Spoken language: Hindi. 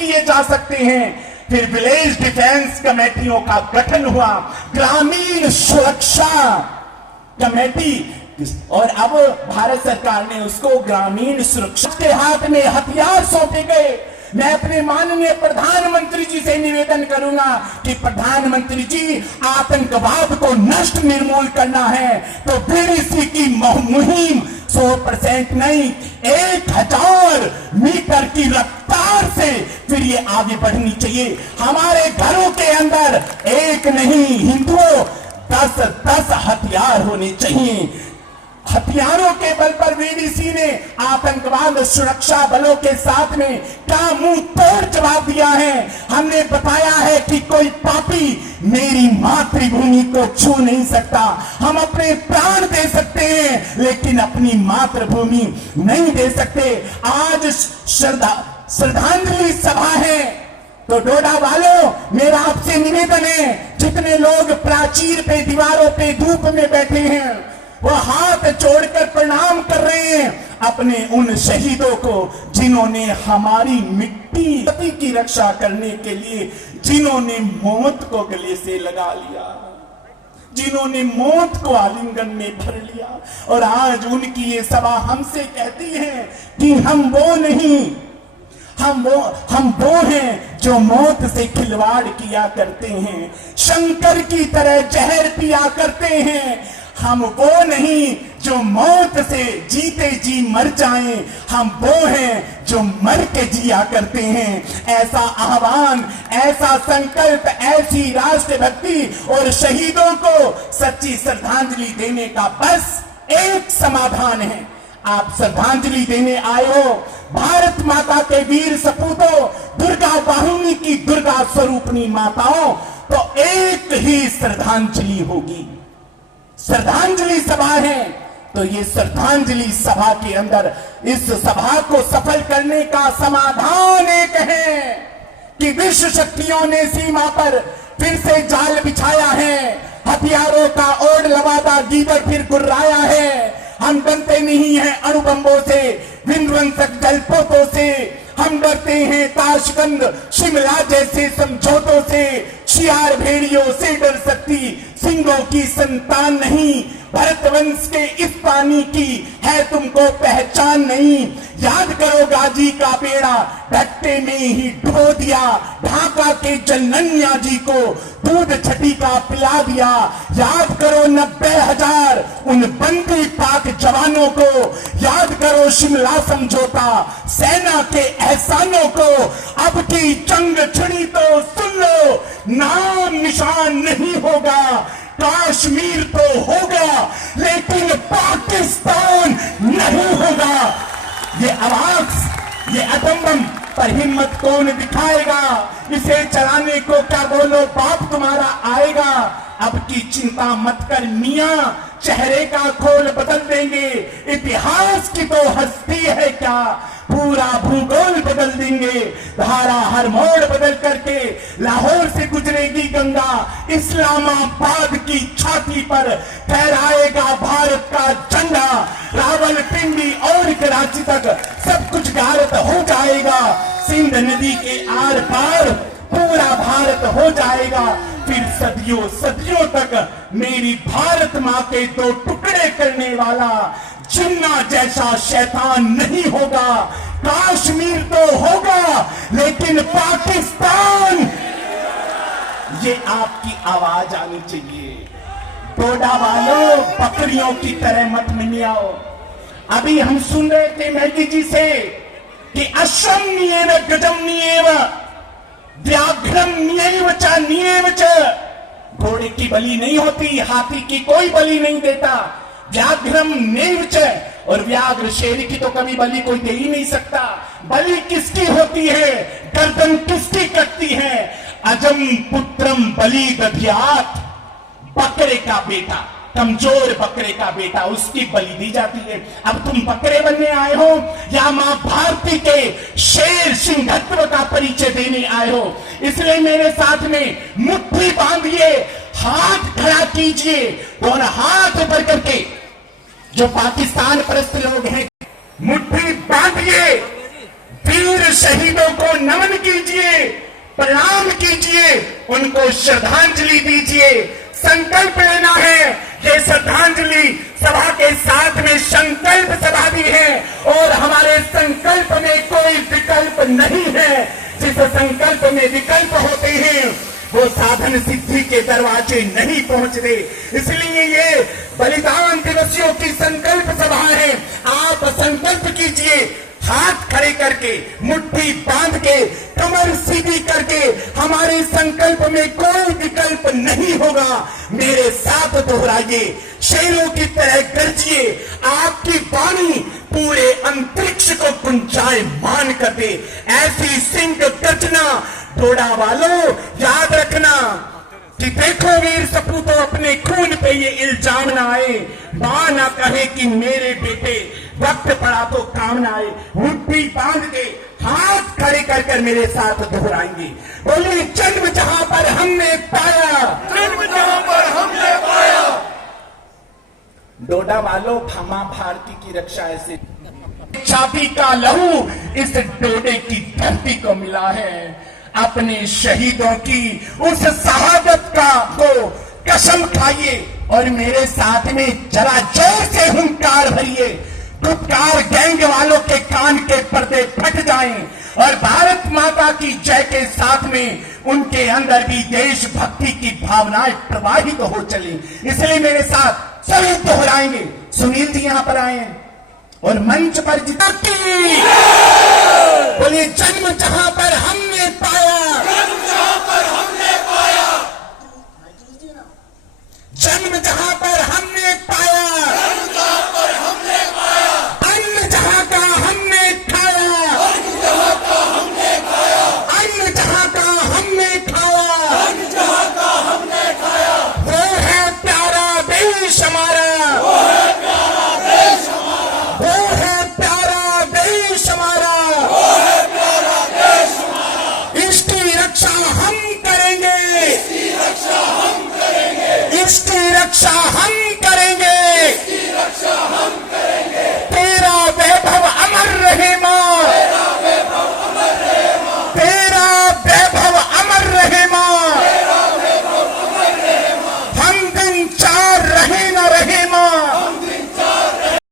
किए जा सकते हैं। फिर विलेज डिफेंस कमेटियों का गठन हुआ, ग्रामीण सुरक्षा कमेटी, और अब भारत सरकार ने उसको ग्रामीण सुरक्षा के हाथ में हथियार सौंपे गए। मैं अपने माननीय प्रधानमंत्री जी से निवेदन करूंगा कि प्रधानमंत्री जी, आतंकवाद को नष्ट निर्मूल करना है तो बीडीसी की मुहिम 100% नहीं, 1000 मीटर की रफ्तार से फिर ये आगे बढ़नी चाहिए। हमारे घरों के अंदर एक नहीं, हिंदुओं 10-10 हथियार होने चाहिए। हथियारों के बल पर बीडीसी ने आतंकवाद सुरक्षा बलों के साथ में क्या मुंह तोड़ जवाब दिया है। हमने बताया है कि कोई पापी मेरी मातृभूमि को छू नहीं सकता। हम अपने प्राण दे सकते हैं लेकिन अपनी मातृभूमि नहीं दे सकते। आज श्रद्धांजलि सभा है तो डोडा वालों, मेरा आपसे निवेदन है, जितने लोग प्राचीर पे, दीवारों पे धूप में बैठे हैं वो हाथ जोड़कर प्रणाम कर रहे हैं अपने उन शहीदों को जिन्होंने हमारी मिट्टी की रक्षा करने के लिए, जिन्होंने मौत को गले से लगा लिया, जिन्होंने मौत को आलिंगन में भर लिया। और आज उनकी ये सभा हमसे कहती है कि हम वो नहीं, हम वो हैं जो मौत से खिलवाड़ किया करते हैं, शंकर की तरह जहर पिया करते हैं। हम वो नहीं जो मौत से जीते जी मर जाएं, हम वो हैं जो मर के जिया करते हैं। ऐसा आह्वान, ऐसा संकल्प, ऐसी राष्ट्रभक्ति और शहीदों को सच्ची श्रद्धांजलि देने का बस एक समाधान है। आप श्रद्धांजलि देने आए हो भारत माता के वीर सपूतों, दुर्गा वाहिनी की दुर्गा स्वरूपनी माताओं, तो एक ही श्रद्धांजलि होगी। श्रद्धांजलि सभा है तो ये श्रद्धांजलि सभा के अंदर इस सभा को सफल करने का समाधान एक है कि विश्व शक्तियों ने सीमा पर फिर से जाल बिछाया है, हथियारों का ओढ़ लवादा गीदड़ फिर गुर्राया है। हम डरते नहीं हैं अणुबंबों से, विध्वंसक जलपोतों से, हम डरते हैं ताशकंद शिमला जैसे समझौतों से। शियार भेड़ियों से डर सकती सिंहों की संतान नहीं, भरतवंश के इस पानी की है तुमको पहचान नहीं। याद करो गाजी का बेड़ा ढट्टे में ही डुबो दिया, ढाका के जनन्या जी को दूध छठी का पिला दिया। याद करो 90,000 उन बंदी पाक जवानों को, याद करो शिमला समझौता, सेना के एहसानों को। अब की जंग छिड़ी तो सुन लो, नाम निशान नहीं होगा, कश्मीर तो होगा लेकिन पाकिस्तान नहीं होगा। ये आवाज, ये अतंबम पर हिम्मत कौन दिखाएगा? इसे चलाने को क्या बोलो बाप तुम्हारा आएगा। अब की चिंता मत कर मियां, चेहरे का खोल बदल देंगे। इतिहास की तो हस्ती है क्या, पूरा भूगोल बदल देंगे। धारा हर मोड़ बदल करके लाहौर से गुजरेगी गंगा, इस्लामाबाद की छाती पर फहराएगा भारत का झंडा। रावलपिंडी और कराची तक सब कुछ गारत हो जाएगा, सिंध नदी के आर पार पूरा भारत हो जाएगा। फिर सदियों सदियों तक मेरी भारत माँ के 2 टुकड़े करने वाला जिन्ना जैसा शैतान नहीं होगा। कश्मीर तो होगा लेकिन पाकिस्तान, ये आपकी आवाज आनी चाहिए। डोडा वालों, बकरियों की तरह मत मिनियाओ। अभी हम सुन रहे थे मैगी जी से कि अशम्येव गजम्येव व्याघ्रम नियेव च नियेव च। घोड़े की बलि नहीं होती, हाथी की कोई बलि नहीं देता। व्याघ्रम नेव च, और व्याघ्र शेर की तो कभी बलि कोई दे ही नहीं सकता। बलि किसकी होती है, गर्दन किसकी कटती है? अजम पुत्रम बलि दधियात, बकरे का बेटा, कमजोर बकरे का बेटा, उसकी बलि दी जाती है। अब तुम बकरे बनने आए हो या मां भारती के शेर सिंहत्व का परिचय देने आए हो? इसलिए मेरे साथ में मुट्ठी बांधिए, हाथ खड़ा कीजिए, दोनों हाथ ऊपर करके। जो पाकिस्तान परस्त लोग हैं, मुट्ठी बांधिए, वीर शहीदों को नमन कीजिए। प्रणाम कीजिए, उनको श्रद्धांजलि दीजिए। संकल्प लेना है। ये श्रद्धांजलि सभा के साथ में संकल्प सभा भी है और हमारे संकल्प में कोई विकल्प नहीं है। जिस संकल्प में विकल्प होते हैं वो साधन सिद्धि के दरवाजे नहीं पहुंचते। इसलिए ये बलिदान दिवसियों की संकल्प सभा है। आप संकल्प कीजिए, हाथ खड़े करके, मुट्ठी बांध के, कमर सीधी करके। हमारे संकल्प में कोई विकल्प नहीं होगा। मेरे साथ दोहराइए, शेरों की तरह गर्जिए। आपकी वाणी पूरे अंतरिक्ष को गुंजायमान कर दे। ऐसी सिंह गर्जना डोडा वालों याद रखना कि देखो वीर सपूतों, अपने खून पे ये इल्जाम ना आए। मां ना कहे कि मेरे बेटे वक्त पड़ा तो काम ना आए। मुट्ठी बांध के हाथ खड़े कर कर मेरे साथ दोहराएंगे। बोलिए, जन्म जहां पर हमने पाया, जन्म जहां पर हमने पाया। डोडा वालों, मां भारती की रक्षा ऐसे छाती का लहू इस डोडे की धरती को मिला है। अपने शहीदों की उस शहादत का को कसम खाइए और मेरे साथ में जरा जोर से हुंकार भरिए। गुटकार गैंग वालों के कान के पर्दे फट जाएं और भारत माता की जय के साथ में उनके अंदर भी देशभक्ति की भावनाएं प्रवाहित हो चली। इसलिए मेरे साथ सभी दोहराएंगे। सुनील जी यहां पर आए हैं और मंच पर जिता की बोलिए, जन्म जहां पर हम